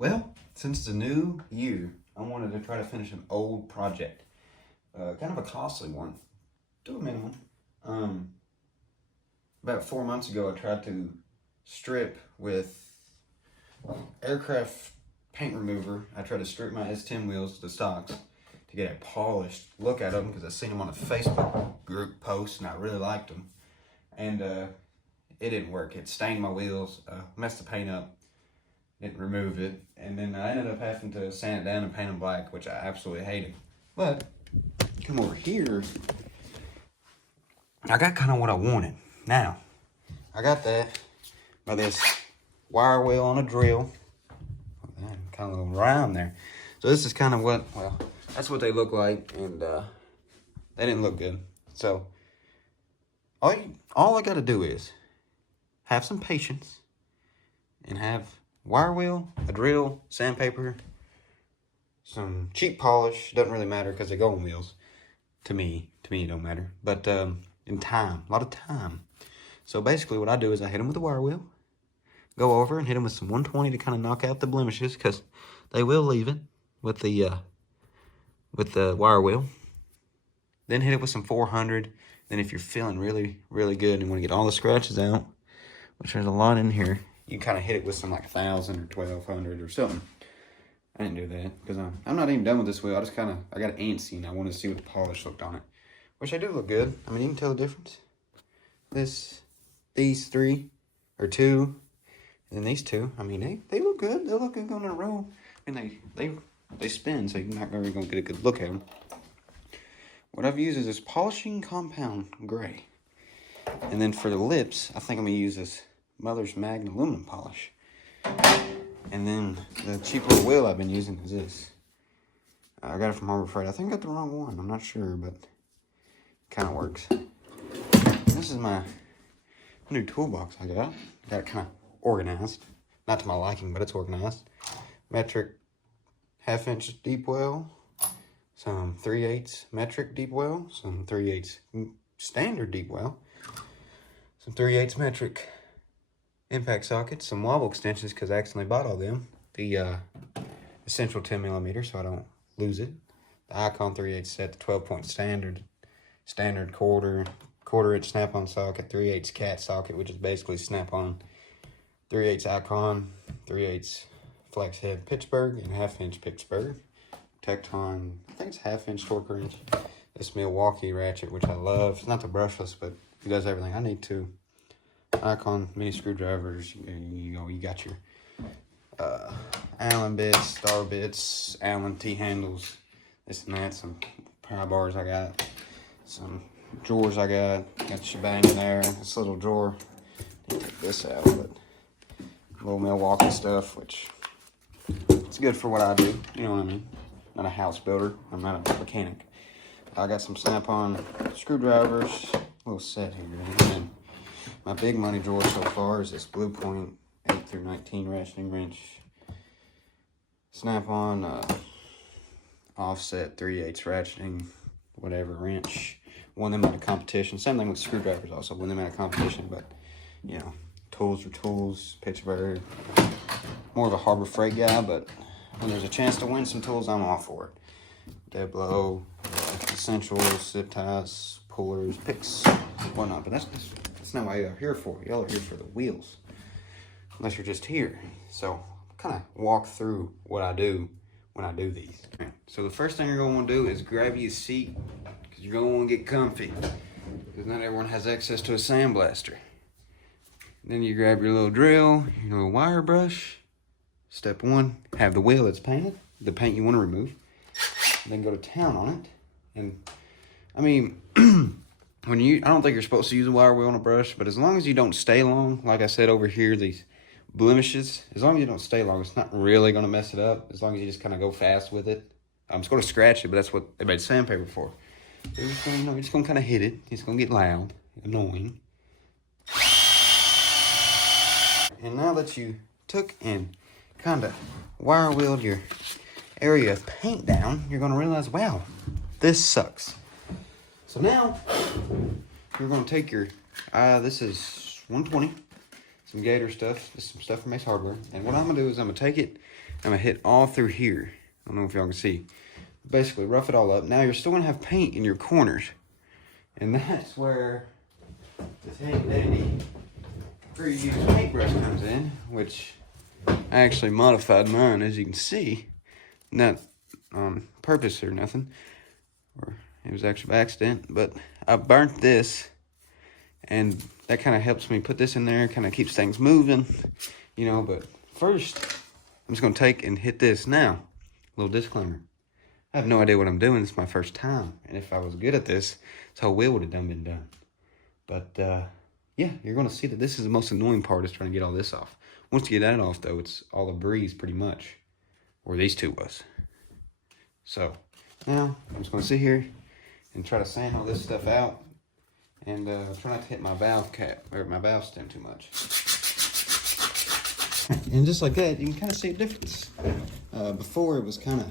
Well, since the new year, I wanted to try to finish an old project. Kind of a costly one, to a minimum. Um, about 4 months ago, I tried to strip with aircraft paint remover. I tried to strip my S10 wheels to stocks to get a polished look at them because I seen them on a Facebook group post and I really liked them. And it didn't work. It stained my wheels, messed the paint up, didn't remove it, and then I ended up having to sand it down and paint them black, which I absolutely hated. But come over here, I got kind of what I wanted. Now, I got that by this wire wheel on a drill, kind of a little round there. So this is kind of what, well, that's what they look like, and they didn't look good. So all I got to do is have some patience and have wire wheel, a drill, sandpaper, some cheap polish. Doesn't really matter because they go on wheels. To me it don't matter. But in time, a lot of time. So basically what I do is I hit them with a wire wheel, go over and hit them with some 120 to kind of knock out the blemishes because they will leave it with the wire wheel. Then hit it with some 400. Then if you're feeling really, really good and want to get all the scratches out, which there's a lot in here, you kind of hit it with some like 1,000 or 1,200 or something. I didn't do that because I'm not even done with this wheel. I got antsy and I wanted to see what the polish looked on it, which I do look good. I mean, you can tell the difference. These three or two, and then these two. I mean, they look good. They look good on a roll. I mean, they spin, so you're not really gonna get a good look at them. What I've used is this polishing compound gray, and then for the lips, I think I'm gonna use this Mother's Magna aluminum polish. And then the cheap little wheel I've been using is this. I got it from Harbor Freight. I think I got the wrong one. I'm not sure, but it kind of works. This is my new toolbox I got. Got it kind of organized. Not to my liking, but it's organized. Metric 1/2-inch deep well. Some 3/8 metric deep well. Some 3/8 standard deep well. Some 3/8 metric impact sockets, some wobble extensions because I accidentally bought all them. The essential 10mm so I don't lose it. The Icon 3/8 set, the 12-point standard quarter-inch snap-on socket, 3/8 cat socket, which is basically snap-on, 3/8 Icon, 3/8 flex head Pittsburgh, and 1/2-inch Pittsburgh. Tecton, I think it's 1/2-inch torque wrench. This Milwaukee ratchet, which I love. It's not the brushless, but it does everything I need to. Icon mini screwdrivers. You got your Allen bits, star bits, Allen T-handles, this and that. Some pry bars I got. Some drawers I got. Got the shebang in there. This little drawer. Need to take this out, but little Milwaukee stuff, which it's good for what I do. You know what I mean? Not a house builder. I'm not a mechanic. I got some snap-on screwdrivers. A little set here. And my big money drawer so far is this Blue Point 8 through 19 ratcheting wrench. Snap-on offset 3/8 ratcheting, whatever wrench. Won them at a competition. Same thing with screwdrivers also. Won them at a competition, but you know, tools are tools. Pittsburgh. More of a Harbor Freight guy, but when there's a chance to win some tools, I'm all for it. Dead blow, essentials, zip ties, pullers, picks, whatnot. But that's not what you're here for. Y'all are here for the wheels. Unless you're just here. So kind of walk through what I do when I do these. Right. So the first thing you're going to want to do is grab you a seat because you're going to want to get comfy. Because not everyone has access to a sandblaster. Then you grab your little drill, your little wire brush. Step one, have the wheel that's painted, the paint you want to remove. Then go to town on it. And I mean, I don't think you're supposed to use a wire wheel on a brush, but as long as you don't stay long, like I said over here, these blemishes, as long as you don't stay long, it's not really going to mess it up. As long as you just kind of go fast with it. It's going to scratch it, but that's what they made sandpaper for. So you're just going to kind of hit it. It's going to get loud, annoying. And now that you took and kind of wire wheeled your area of paint down, you're going to realize, wow, this sucks. So now you're going to take your, this is 120, some Gator stuff, just some stuff from Ace Hardware. And what I'm going to do is I'm going to take it, I'm gonna hit all through here. I don't know if y'all can see. Basically, rough it all up. Now you're still gonna have paint in your corners, and that's where this handy dandy free-use paintbrush comes in, which I actually modified mine, as you can see, not on purpose or nothing, or it was actually by accident. But I burnt this, and that kind of helps me put this in there, kind of keeps things moving, you know. But first, I'm just gonna take and hit this now. Little disclaimer. I have no idea what I'm doing. This is my first time. And if I was good at this whole wheel would have been done. But, yeah, you're going to see that this is the most annoying part, is trying to get all this off. Once you get that off, though, it's all a breeze pretty much. Where these two was. So, now, I'm just going to sit here and try to sand all this stuff out. And try not to hit my valve cap, or my valve stem too much. And just like that, you can kind of see a difference. Before it was kind of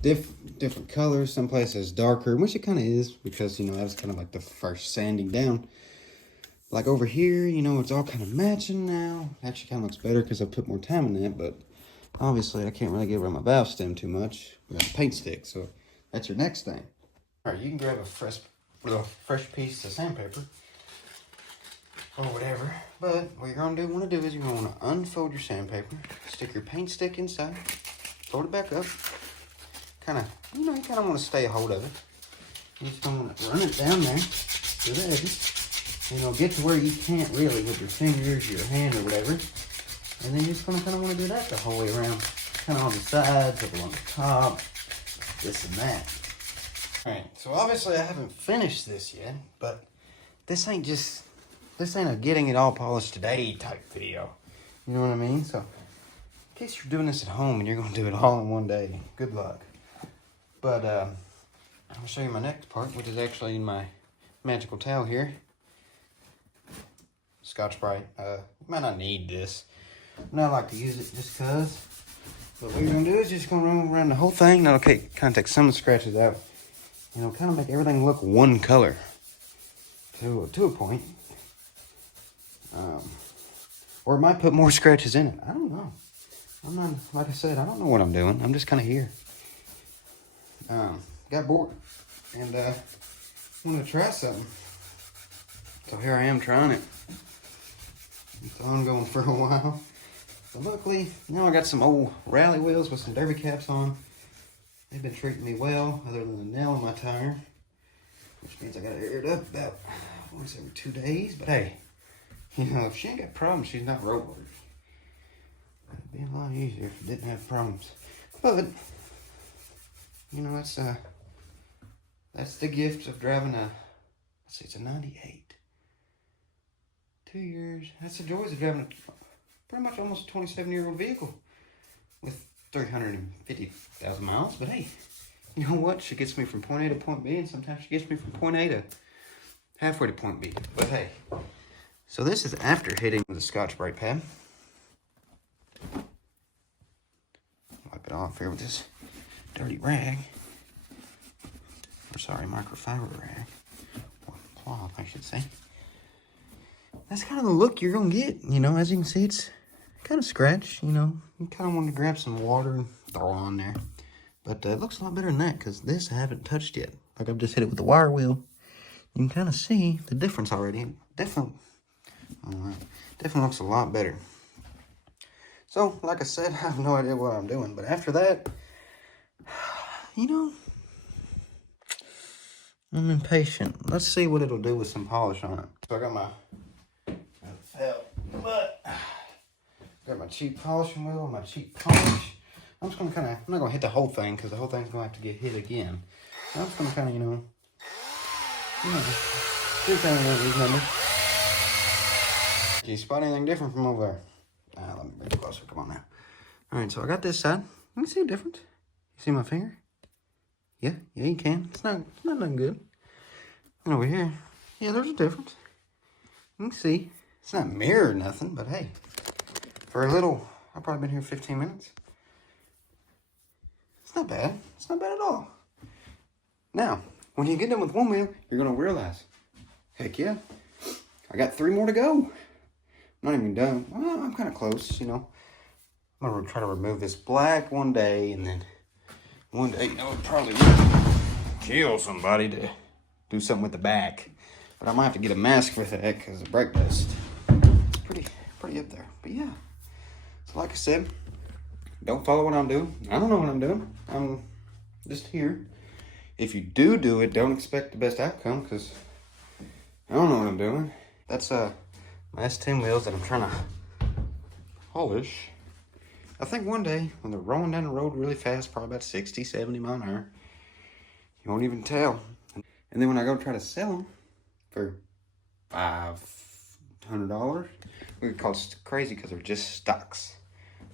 different colors, some places darker, which it kind of is, because, you know, that was kind of like the first sanding down. Like over here, you know, it's all kind of matching now. Actually kind of looks better because I put more time in that, but obviously I can't really get around my valve stem too much without a paint stick, so that's your next thing. All right, you can grab a fresh piece of sandpaper or whatever, but what you're gonna want to do is you're gonna want to unfold your sandpaper, stick your paint stick inside, fold it back up, kind of, you know, you kind of want to stay a hold of it. You just don't want to run it down there to the edges. You know, get to where you can't really with your fingers, your hand, or whatever. And then you're just gonna kind of want to do that the whole way around, kind of on the sides, up along the top, this and that. All right, so obviously I haven't finished this yet, but this ain't a getting it all polished today type video. You know what I mean? So, in case you're doing this at home and you're going to do it all in one day, good luck. But, I'll show you my next part, which is actually in my magical towel here. Scotch-Brite. You might not need this. And I like to use it just because. But what you're going to do is just going to run around the whole thing. Now, okay, kind of take some of the scratches out. You know, kind of make everything look one color. To a point. Or it might put more scratches in it. I don't know. I'm not, like I said, I don't know what I'm doing. I'm just kind of here. Got bored. And wanted to try something. So here I am trying it. It's ongoing for a while. So luckily, now I got some old rally wheels with some derby caps on. They've been treating me well, other than the nail in my tire. Which means I gotta air it up about once every 2 days. But hey, you know, if she ain't got problems, she's not roadworthy. It'd be a lot easier if it didn't have problems. But, you know, that's the gift of driving a, let's see, it's a 98. 2 years. That's the joys of driving a pretty much almost 27-year-old vehicle with 350,000 miles. But hey, you know what? She gets me from point A to point B, and sometimes she gets me from point A to halfway to point B. But hey, so this is after hitting the Scotch-Brite pad. Wipe it off here with this dirty rag. Or sorry, microfiber rag. Or cloth, I should say. That's kind of the look you're going to get. You know, as you can see, it's kind of scratched, you know. You kind of want to grab some water and throw on there. But it looks a lot better than that, because this I haven't touched yet. Like, I've just hit it with the wire wheel. You can kind of see the difference already. Definitely looks a lot better. So, like I said, I have no idea what I'm doing. But after that, you know, I'm impatient. Let's see what it'll do with some polish on it. So I got my felt, but got my cheap polishing wheel, my cheap polish. I'm just gonna kind of, I'm not gonna hit the whole thing because the whole thing's gonna have to get hit again. So I'm just gonna kind of, you know, do kind of these numbers. Can you spot anything different from over there? Let me bring it closer. Come on now. All right, so I got this side. You can see a difference. You see my finger? Yeah, you can. It's not nothing good. And over here, yeah, there's a difference. You can see. It's not mirror or nothing, but hey, for a little, I've probably been here 15 minutes. It's not bad. It's not bad at all. Now, when you get done with one wheel, you're going to realize, heck yeah, I got 3 more to go. I'm not even done. Well, I'm kind of close, you know. I'm gonna try to remove this black one day, and then one day I would probably kill somebody to do something with the back. But I might have to get a mask for that because the brake dust is pretty up there. But yeah, so like I said, don't follow what I'm doing. I don't know what I'm doing. I'm just here. If you do it, don't expect the best outcome because I don't know what I'm doing. That's my S10 wheels that I'm trying to polish. I think one day when they're rolling down the road really fast, probably about 60, 70 mile an hour, you won't even tell. And then when I go try to sell them for $500, we would call it crazy because they're just stocks,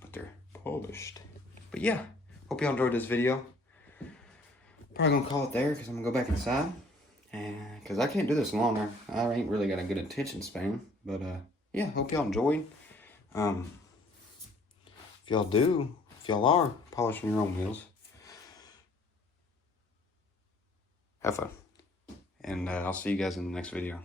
but they're polished. But yeah, hope y'all enjoyed this video. Probably gonna call it there because I'm gonna go back inside, and because I can't do this longer. I ain't really got a good attention span. But yeah, hope y'all enjoyed. If y'all are polishing your own wheels, have fun. And I'll see you guys in the next video.